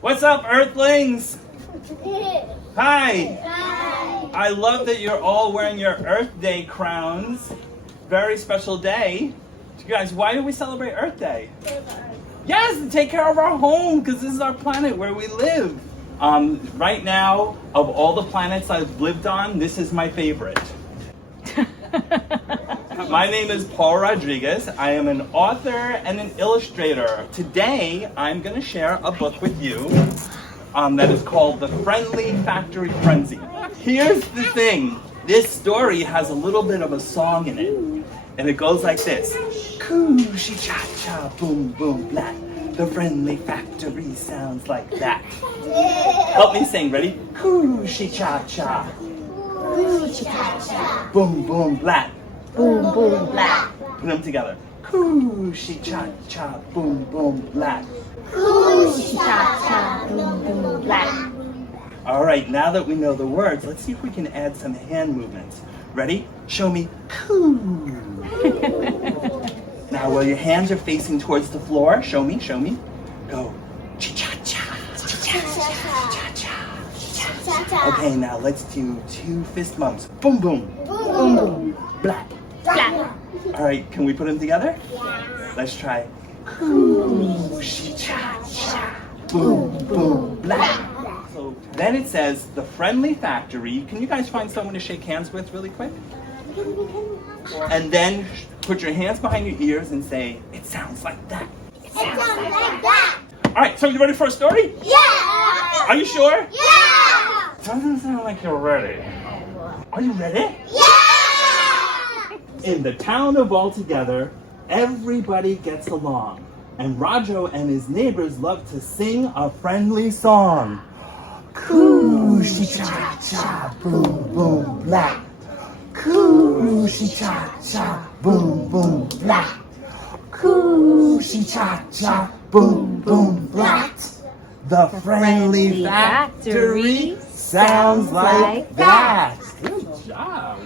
What's up, Earthlings? Hi. Hi. I love that you're all wearing your Earth Day crowns. Very special day. You guys, why do we celebrate Earth Day? Yes, to take care of our home, because this is our planet where we live. Right now, of all the planets I've lived on, this is my favorite. My name is Paul Rodriguez. I am an author and an illustrator. Today, I'm going to share a book with you that is called The Friendly Factory Frenzy. Here's the thing. This story has a little bit of a song in it. And it goes like this. Coo-shee cha-cha, boom, boom, blah. The friendly factory sounds like that. Help me sing. Ready? Coo-shee cha-cha. Coo-shee cha-cha. Boom, boom, blah. Boom, boom, blah. Put them together. Coo-shee cha-cha, boom, boom, blah. Coo-shee cha-cha. Boom, boom, blah. All right, now that we know the words, let's see if we can add some hand movements. Ready? Show me. Coo. Now, while your hands are facing towards the floor, show me. Go. Cha-cha-cha. Cha-cha-cha. Cha-cha. Okay, now let's do 2 fist bumps. Boom, boom. Boom, boom. Blah. Blah. All right, can we put them together? Yeah. Let's try. Coo-shee-cha-cha. Boom, boom, blah. So then it says, The Friendly Factory. Can you guys find someone to shake hands with really quick? And then put your hands behind your ears and say, it sounds like that. It sounds like that. All right, so you ready for a story? Yeah. Are you sure? Yeah. Doesn't sound like you're ready. Are you ready? Yeah. In the town of Altogether, everybody gets along. And Rodro and his neighbors love to sing a friendly song. Coo-shee-cha-cha, boom, boom, blah. Coo-shee-cha-cha, boom, boom, blah. Coo-shee-cha-cha, boom, boom, blah. The friendly factory sounds like that. Good job.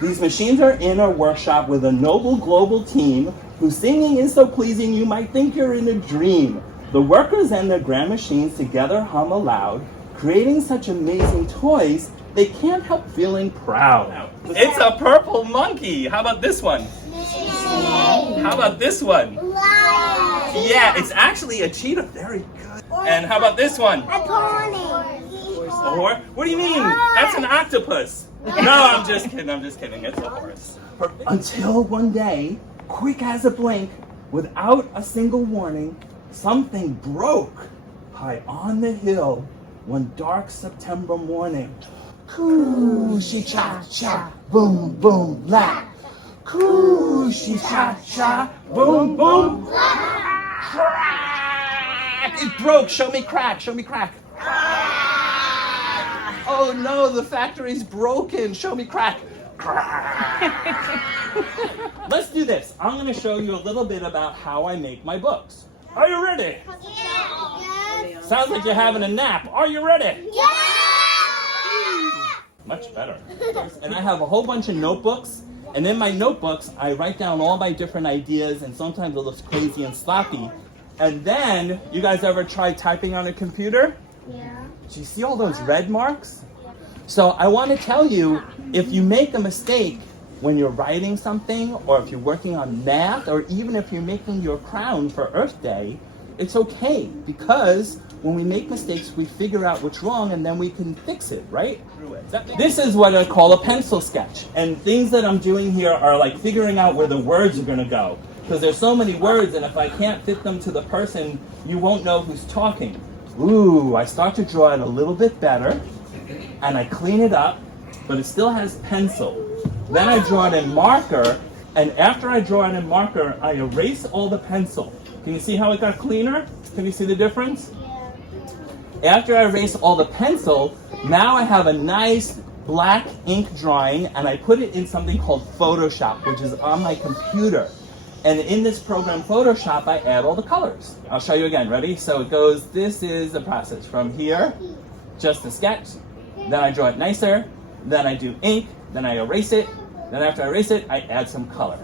These machines are in a workshop with a noble global team whose singing is so pleasing you might think you're in a dream. The workers and their grand machines together hum aloud, creating such amazing toys, they can't help feeling proud. It's a purple monkey. How about this one? How about this one? Yeah, it's actually a cheetah. Very good. And how about this one? A pony. A horse? What do you mean? That's an octopus. No, I'm just kidding. It's a horse. Until one day, quick as a blink, without a single warning, something broke high on the hill one dark September morning. Coo-shee-cha-cha, boom, boom, blah. Coo-shee-cha-cha, boom, boom, blah. Crack! It broke. Show me crack. Oh no, the factory's broken. Show me crack. Let's do this. I'm going to show you a little bit about how I make my books. Are you ready? Yeah. Sounds like you're having a nap. Are you ready? Yeah. Much better. And I have a whole bunch of notebooks. And in my notebooks, I write down all my different ideas. And sometimes it looks crazy and sloppy. And then, you guys ever try typing on a computer? Yeah. Do you see all those red marks? So I want to tell you, if you make a mistake when you're writing something, or if you're working on math, or even if you're making your crown for Earth Day, it's okay, because when we make mistakes, we figure out what's wrong, and then we can fix it, right? This is what I call a pencil sketch. And things that I'm doing here are like figuring out where the words are going to go. Because there's so many words, and if I can't fit them to the person, you won't know who's talking. Ooh, I start to draw it a little bit better, and I clean it up, but it still has pencil. Then I draw it in marker, and after I draw it in marker, I erase all the pencil. Can you see how it got cleaner? Can you see the difference? Yeah. After I erase all the pencil, now I have a nice black ink drawing, and I put it in something called Photoshop, which is on my computer. And in this program, Photoshop, I add all the colors. I'll show you again. Ready? So it goes, this is the process. From here, just a sketch. Then I draw it nicer. Then I do ink. Then I erase it. Then after I erase it, I add some color.